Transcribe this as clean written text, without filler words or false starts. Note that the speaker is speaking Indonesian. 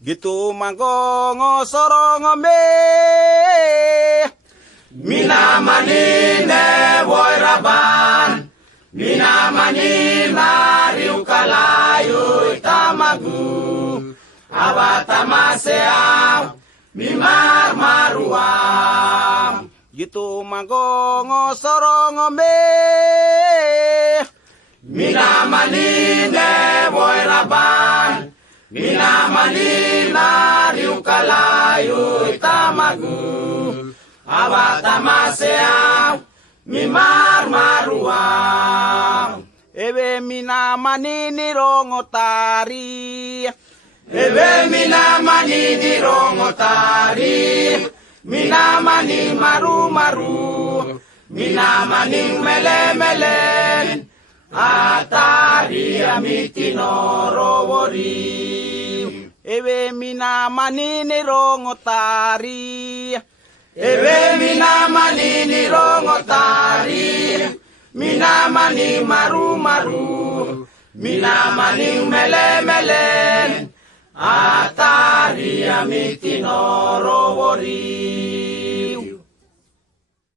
Gitu mangkongo sorongombe mina manine boy raban mina manina riukalayu itamagu awatamasea mimar maruam gitu mangkongo sorongombe mina manine boy raban mina manina riukalayu itamagu awatamasea mimar maruam ebe mina manini rongotari ebe mina manini rongotari mina mani maru maru mina mani mele melen atari amitino rowori ebe mina manini rongotari ebe mina manini rongotari mina mani maru maru mina mani mele melen atari amitino rowori